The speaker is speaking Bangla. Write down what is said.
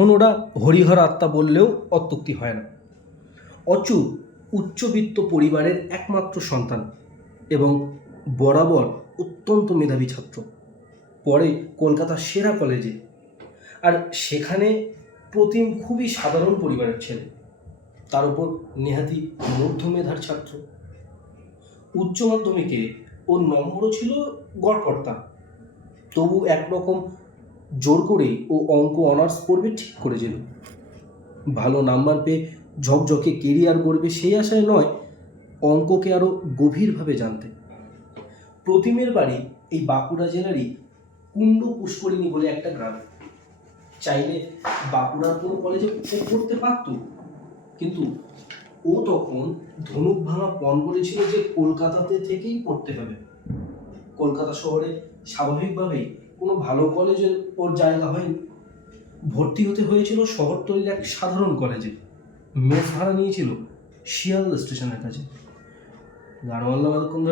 এখন ওরা হরিহর আত্মা বললেও অত্যুক্তি হয় না। অচু উচ্চবিত্ত পরিবারের একমাত্র সন্তান এবং বরাবর অত্যন্ত মেধাবী ছাত্র। পরে কলকাতার সেরা কলেজে, আর সেখানে প্রতিম খুবই সাধারণ পরিবারের ছেলে, তার উপর নেহাতি মধ্যমেধার ছাত্র। উচ্চ মাধ্যমিকে ওর নম্বরও ছিল গড়পড়তা, তবু একরকম জোর করেই ও অঙ্ক অনার্স পড়বে ঠিক করেছিল। ভালো নাম্বার পেয়ে ঝকঝকে কেরিয়ার করবে সেই আশায় নয়, অঙ্ককে আরও গভীরভাবে জানতে। প্রতিমের বাড়ি এই বাঁকুড়া জেলারই কুণ্ড পুষ্করিণী বলে একটা গ্রাম। চাইলে বাঁকুড়ার কোনো কলেজে পড়তে পারত, কিন্তু ও তখন ধনুক ভাঙা পণ করেছিল যে কলকাতাতে থেকেই পড়তে হবে। কলকাতা শহরে স্বাভাবিকভাবেই কোনো ভালো কলেজের ওর জায়গা হয়নি। ভর্তি হতে হয়েছিল শহরতলির এক সাধারণ কলেজে। মেস ভাড়া নিয়েছিল শিয়ালদা স্টেশনের কাছে। গাড়োয়াল্লা